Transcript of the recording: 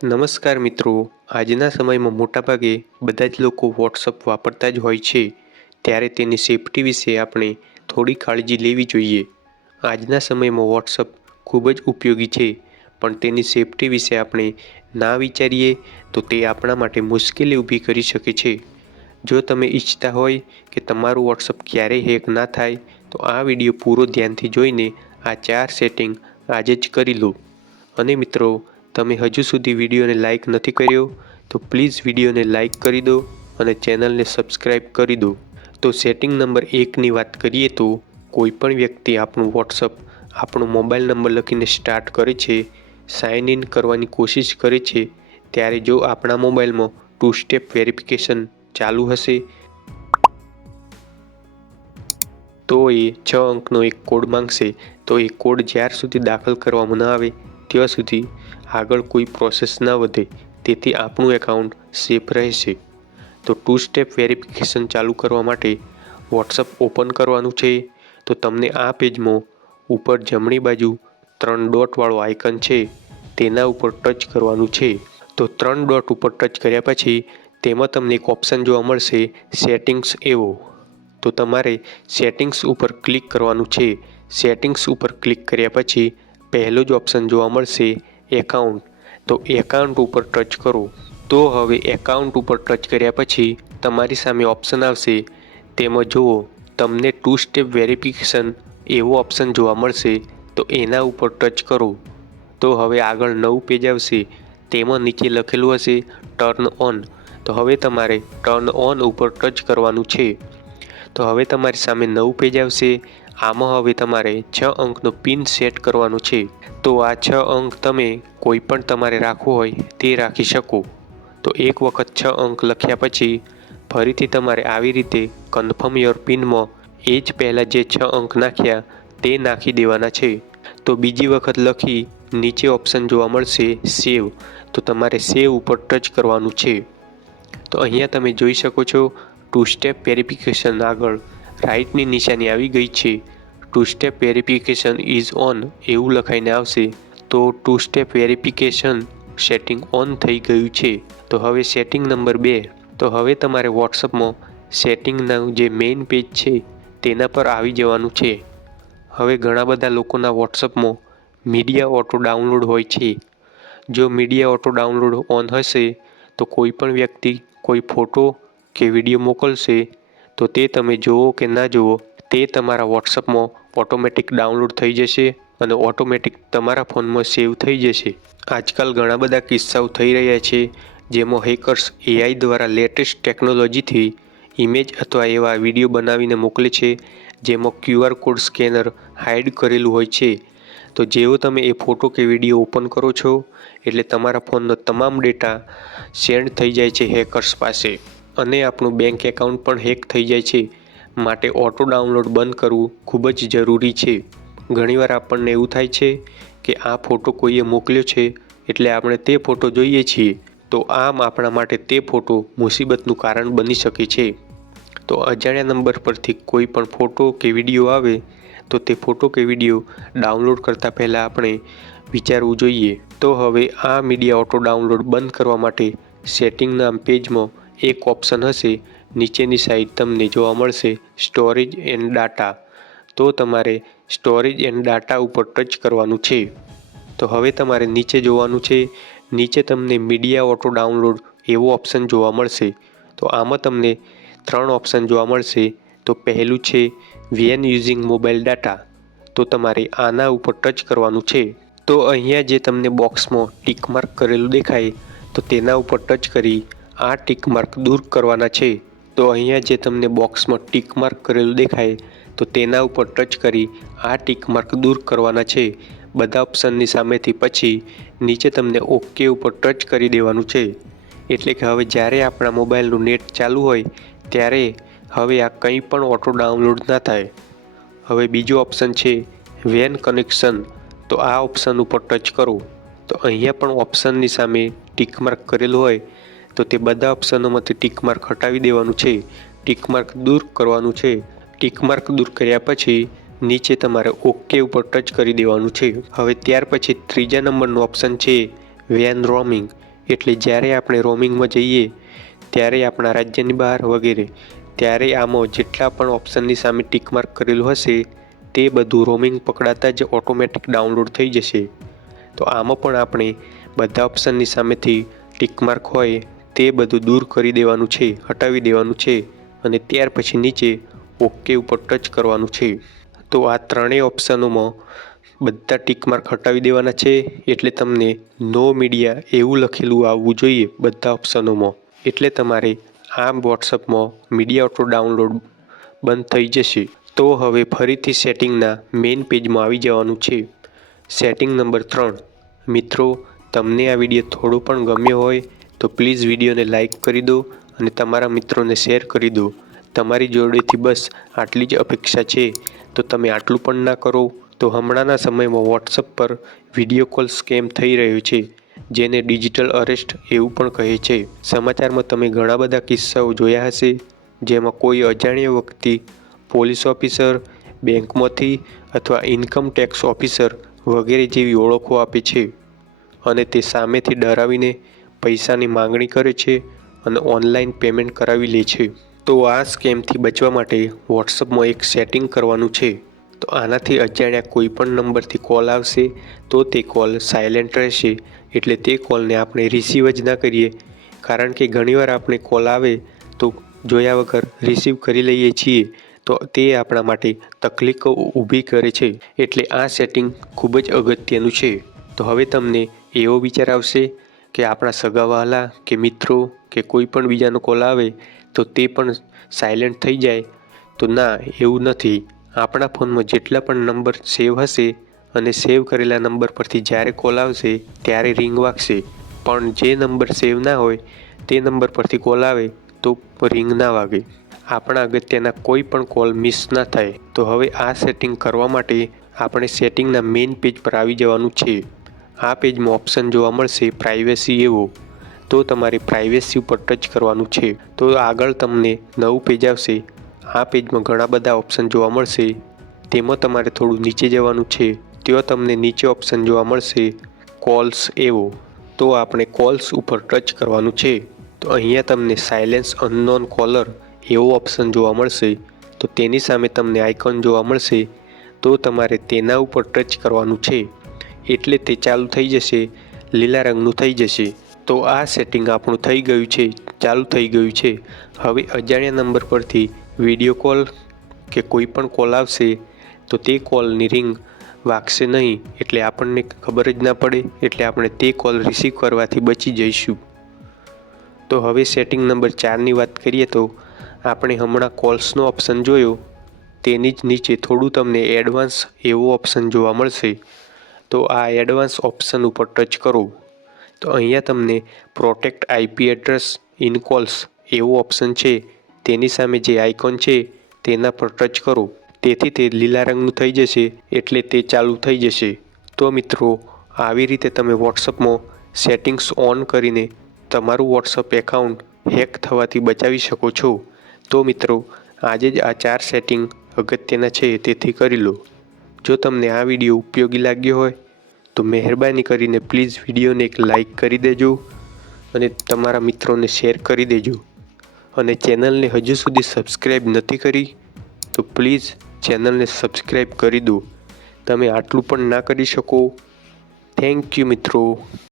નમસ્કાર મિત્રો, આજના સમયમાં મોટાભાગે બધા જ લોકો વોટ્સઅપ વાપરતા જ હોય છે, ત્યારે તેની સેફટી વિશે આપણે થોડી કાળજી લેવી જોઈએ। આજના સમયમાં વોટ્સઅપ ખૂબ જ ઉપયોગી છે, પણ તેની સેફટી વિશે આપણે ના વિચારીએ તો તે આપણા માટે મુશ્કેલી ઊભી કરી શકે છે। જો તમે ઈચ્છતા હોય કે તમારું વોટ્સઅપ ક્યારેય હેક ના થાય, તો આ વિડીયો પૂરો ધ્યાનથી જોઈને આ 4 સેટિંગ આજે જ કરી લો। અને મિત્રો, તમે હજુ સુધી વિડીયોને લાઇક નથી કર્યો તો પ્લીઝ વિડીયોને લાઇક કરી દો અને ચેનલને સબસ્ક્રાઇબ કરી દો। તો સેટિંગ નંબર 1ની વાત કરીએ તો કોઈપણ વ્યક્તિ આપણું વોટ્સઅપ આપણો મોબાઈલ નંબર લખીને સ્ટાર્ટ કરે છે, સાઇન ઇન કરવાની કોશિશ કરે છે, ત્યારે જો આપણા મોબાઈલમાં 2 સ્ટેપ વેરિફિકેશન ચાલુ હશે તો એ 6 અંકનો એક કોડ માંગશે। તો એ કોડ જ્યાર સુધી દાખલ કરવામાં ન આવે ત્યાં સુધી આગળ કોઈ પ્રોસેસ ન વધે, તેથી આપણું એકાઉન્ટ સેફ રહેશે। તો 2 સ્ટેપ વેરિફિકેશન ચાલુ કરવા માટે વોટ્સઅપ ઓપન કરવાનું છે। તો તમને આ પેજમાં ઉપર જમણી બાજુ 3 ડોટવાળો આઇકન છે, તેના ઉપર ટચ કરવાનું છે। તો 3 ડોટ ઉપર ટચ કર્યા પછી તેમાં તમને એક ઓપ્શન જોવા મળશે સેટિંગ્સ એવો। તો તમારે સેટિંગ્સ ઉપર ક્લિક કરવાનું છે। સેટિંગ્સ ઉપર ક્લિક કર્યા પછી પહેલો જ ઓપ્શન જોવા મળશે એકાઉન્ટ। તો એકાઉન્ટ ઉપર ટચ કરો। તો હવે એકાઉન્ટ ઉપર ટચ કર્યા પછી તમારી સામે ઓપ્શન આવશે, તેમાં જુઓ તમને 2 સ્ટેપ વેરિફિકેશન એવો ઓપ્શન જોવા મળશે, તો એના ઉપર ટચ કરો। તો હવે આગળ નવું પેજ આવશે, તેમાં નીચે લખેલું હશે ટર્ન ઓન। તો હવે તમારે ટર્ન ઓન ઉપર ટચ કરવાનું છે। તો હવે તમારી સામે નવું પેજ આવશે, આમાં હવે તમારે 6 અંકનો પિન સેટ કરવાનો છે। તો આ 6 અંક તમે કોઈ પણ તમારે રાખવો હોય તે રાખી શકો। તો એક વખત 6 અંક લખ્યા પછી ફરીથી તમારે આવી રીતે કન્ફર્મ યોર પિનમાં એ જ પહેલાં જે 6 અંક નાખ્યા તે નાખી દેવાના છે। તો બીજી વખત લખી નીચે ઓપ્શન જોવા મળશે સેવ। તો તમારે સેવ ઉપર ટચ કરવાનું છે। તો અહીંયા તમે જોઈ શકો છો 2 સ્ટેપ વેરિફિકેશન આગળ રાઇટની નિશાની આવી ગઈ છે। 2 સ્ટેપ વેરિફિકેશન ઇઝ ઓન એવું લખાઈને આવશે। તો 2 સ્ટેપ વેરિફિકેશન સેટિંગ ઓન થઈ ગયું છે। તો હવે સેટિંગ નંબર 2, તો હવે તમારે વોટ્સઅપમાં સેટિંગનું જે મેઇન પેજ છે તેના પર આવી જવાનું છે। હવે ઘણા બધા લોકોના વોટ્સઅપમાં મીડિયા ઓટો ડાઉનલોડ હોય છે। જો મીડિયા ઓટો ડાઉનલોડ ઓન હશે તો કોઈ પણ વ્યક્તિ કોઈ ફોટો કે વિડીયો મોકલશે તો તે તમે જુઓ કે ના જુઓ, તે તમારા વોટ્સઅપમાં ઓટોમેટિક ડાઉનલોડ થઈ જશે અને ઓટોમેટિક તમારા ફોનમાં સેવ થઈ જશે। આજકાલ ઘણા બધા કિસ્સાઓ થઈ રહ્યા છે, જેમાં હેકર્સ AI દ્વારા લેટેસ્ટ ટેકનોલોજીથી ઇમેજ અથવા એવા વિડીયો બનાવીને મોકલે છે, જેમાં QR કોડ સ્કેનર હાઇડ કરેલું હોય છે। તો જેવો તમે એ ફોટો કે વિડીયો ઓપન કરો છો એટલે તમારા ફોનનો તમામ ડેટા સેન્ડ થઈ જાય છે હેકર્સ પાસે, અને આપણું બેંક એકાઉન્ટ પણ હેક થઈ જાય છે। માટે ઓટો ડાઉનલોડ બંધ કરવું ખૂબ જ જરૂરી છે। ઘણીવાર આપણને એવું થાય છે કે આ ફોટો કોઈએ મોકલ્યો છે એટલે આપણે તે ફોટો જોઈએ છીએ, તો આમ આપણા માટે તે ફોટો મુસીબતનું કારણ બની શકે છે। તો અજાણ્યા નંબર પરથી કોઈ પણ ફોટો કે વિડીયો આવે તો તે ફોટો કે વિડીયો ડાઉનલોડ કરતાં પહેલાં આપણે વિચારવું જોઈએ। તો હવે આ મીડિયા ઓટો ડાઉનલોડ બંધ કરવા માટે સેટિંગના પેજમાં એક ઓપ્શન હશે, નીચેની સાઈડ તમને જોવા મળશે સ્ટોરેજ એન્ડ ડાટા। તો તમારે સ્ટોરેજ એન્ડ ડાટા ઉપર ટચ કરવાનું છે। તો હવે તમારે નીચે જોવાનું છે, નીચે તમને મીડિયા ઓટો ડાઉનલોડ એવો ઓપ્શન જોવા મળશે। તો આમાં તમને 3 ઓપ્શન જોવા મળશે। તો પહેલું છે વેન યુઝિંગ મોબાઈલ ડાટા। તો તમારે આના ઉપર ટચ કરવાનું છે। તો અહીંયા જે તમને બોક્સમાં ટિક માર્ક કરેલું દેખાય તો તેના ઉપર ટચ કરી આ ટિક માર્ક દૂર કરવાના છે। તો અહીંયા જે તમને બોક્સમાં ટિક માર્ક કરેલું દેખાય તો તેના ઉપર ટચ કરી આ ટિક માર્ક દૂર કરવાના છે બધા ઓપ્શનની સામેથી। પછી નીચે તમને ઓકે ઉપર ટચ કરી દેવાનું છે। એટલે કે હવે જ્યારે આપણા મોબાઈલનું નેટ ચાલુ હોય ત્યારે હવે આ કંઈ પણ ઓટો ડાઉનલોડ ના થાય। હવે બીજો ઓપ્શન છે વેન કનેક્શન। તો આ ઓપ્શન ઉપર ટચ કરો। તો અહીંયા પણ ઓપ્શનની સામે ટિક માર્ક કરેલું હોય તો તે બધા ઓપ્શનોમાંથી ટિક માર્ક હટાવી દેવાનું છે, ટિક માર્ક દૂર કરવાનું છે। ટિક માર્ક દૂર કર્યા પછી નીચે તમારે ઓકે ઉપર ટચ કરી દેવાનું છે। હવે ત્યાર પછી ત્રીજા નંબરનું ઓપ્શન છે વેન રોમિંગ। એટલે જ્યારે આપણે રોમિંગમાં જઈએ ત્યારે આપણા રાજ્યની બહાર વગેરે ત્યારે આમાં જેટલા પણ ઓપ્શનની સામે ટિક માર્ક કરેલું હશે તે બધું રોમિંગ પકડાતા જ ઓટોમેટિક ડાઉનલોડ થઈ જશે. તો આમાં પણ આપણે બધા ઓપ્શનની સામેથી ટિક માર્ક હોય તે બધું દૂર કરી દેવાનું છે, હટાવી દેવાનું છે અને ત્યાર પછી નીચે ઓકે ઉપર ટચ કરવાનું છે. તો આ ત્રણેય ઓપ્શનોમાં બધા ટિક માર્ક હટાવી દેવાના છે એટલે તમને નો મીડિયા એવું લખેલું આવવું જોઈએ બધા ઓપ્શનોમાં. એટલે તમારે આ વોટ્સઅપમાં મીડિયા ઓટો ડાઉનલોડ બંધ થઈ જશે. તો હવે ફરીથી સેટિંગના મેઇન પેજમાં આવી જવાનું છે. Setting number 3. મિત્રો, તમને આ વિડીયો થોડો પણ ગમ્યો હોય તો પ્લીઝ વિડીયોને લાઇક કરી દો અને તમારા મિત્રોને શેર કરી દો. તમારી જોડેથી બસ આટલી જ અપેક્ષા છે. તો તમે આટલું પણ ના કરો તો હમણાંના સમયમાં વોટ્સઅપ પર વિડીયો કોલ સ્કેમ થઈ રહ્યો છે, જેને ડિજિટલ અરેસ્ટ એવું પણ કહે છે. સમાચારમાં તમે ઘણા બધા કિસ્સાઓ જોયા હશે, જેમાં કોઈ અજાણ્યા વ્યક્તિ પોલીસ ઓફિસર, બેંકમાંથી અથવા ઇન્કમ ટેક્સ ઓફિસર વગેરે જેવી ઓળખો આપે છે અને તે સામેથી ડરાવીને પૈસાની માંગણી કરે છે અને ઓનલાઈન પેમેન્ટ કરાવી લે છે. તો આ સ્કેમથી બચવા માટે વોટ્સઅપમાં એક સેટિંગ કરવાનું છે. તો આનાથી અજાણ્યા કોઈ પણ નંબરથી કોલ આવશે તો તે કોલ સાયલેન્ટ રહેશે, એટલે તે કોલને આપણે રિસીવ જ ના કરીએ. કારણ કે ઘણીવાર આપણે કોલ આવે તો જોયા વગર રિસીવ કરી લઈએ છીએ, તો તે આપણા માટે તકલીફો ઊભી કરે છે. એટલે આ સેટિંગ ખૂબ જ અગત્યનું છે. તો હવે તમને એવો વિચાર આવશે કે આપણા સગાવહાલા કે મિત્રો કે કોઈ પણ બીજાનો કોલ આવે તો તે પણ સાયલેન્ટ થઈ જાય. તો ના, એવું નથી. આપણા ફોનમાં જેટલા પણ નંબર સેવ હશે અને સેવ કરેલા નંબર પરથી જ્યારે કોલ આવશે ત્યારે રિંગ વાગશે, પણ જે નંબર સેવ ના હોય તે નંબર પરથી કોલ આવે તો રિંગ ના વાગે. આપણા અગત્યના કોઈ પણ કોલ મિસ ના થાય. તો હવે આ સેટિંગ કરવા માટે આપણે સેટિંગના મેઇન પેજ પર આવી જવાનું છે. આ પેજમાં ઓપ્શન જોવા મળશે પ્રાઇવેસી એવો. તો તમારે પ્રાઇવેસી ઉપર ટચ કરવાનું છે. તો આગળ તમને નવું પેજ આવશે. આ પેજમાં ઘણા બધા ઓપ્શન જોવા મળશે. તેમાં તમારે થોડું નીચે જવાનું છે. ત્યાં તમને નીચે ઓપ્શન જોવા મળશે કોલ્સ એવો. તો આપણે કોલ્સ ઉપર ટચ કરવાનું છે. તો અહીંયા તમને સાયલેન્સ અનનોન કોલર એવો ઓપ્શન જોવા મળશે. તો તેની સામે તમને આઇકોન જોવા મળશે. તો તમારે તેના ઉપર ટચ કરવાનું છે. એટલે તે ચાલુ થઈ જશે, લીલા રંગનું થઈ જશે. તો આ સેટિંગ આપણું થઈ ગયું છે, ચાલુ થઈ ગયું છે. હવે અજાણ્યા નંબર પરથી વિડીયો કોલ કે કોઈ પણ કોલ આવશે તો તે કોલની રિંગ વાગશે નહીં, એટલે આપણને ખબર જ ના પડે, એટલે આપણે તે કોલ રિસીવ કરવાથી બચી જઈશું. તો હવે સેટિંગ નંબર 4ની વાત કરીએ તો આપણે હમણાં કોલ્સનો ઓપ્શન જોયો તેની જ નીચે થોડું તમને એડવાન્સ એવો ઓપ્શન જોવા મળશે. તો આ એડવાન્સ ઓપ્શન ઉપર ટચ કરો. તો અહીંયા તમને protect IP address in calls એવો ઓપ્શન છે. તેની સામે જે આઇકોન છે તેના પર ટચ કરો. તેથી તે લીલા રંગનું થઈ જશે, એટલે તે ચાલુ થઈ જશે. તો મિત્રો, આવી રીતે તમે વોટ્સઅપમાં સેટિંગ્સ ઓન કરીને તમારું વોટ્સઅપ એકાઉન્ટ હેક થવાથી બચાવી શકો છો. તો મિત્રો, આજે જ આ 4 સેટિંગ અગત્યના છે, તેથી કરી લો. જો તમને આ વિડીયો ઉપયોગી લાગ્યો હોય તો મહેરબાની કરીને પ્લીઝ વિડીયોને એક લાઇક કરી દેજો અને તમારા મિત્રોને શેર કરી દેજો. અને ચેનલને હજુ સુધી સબસ્ક્રાઈબ નથી કરી તો પ્લીઝ ચેનલને સબસ્ક્રાઈબ કરી દો. તમે આટલું પણ ના કરી શકો. થેન્ક યુ મિત્રો.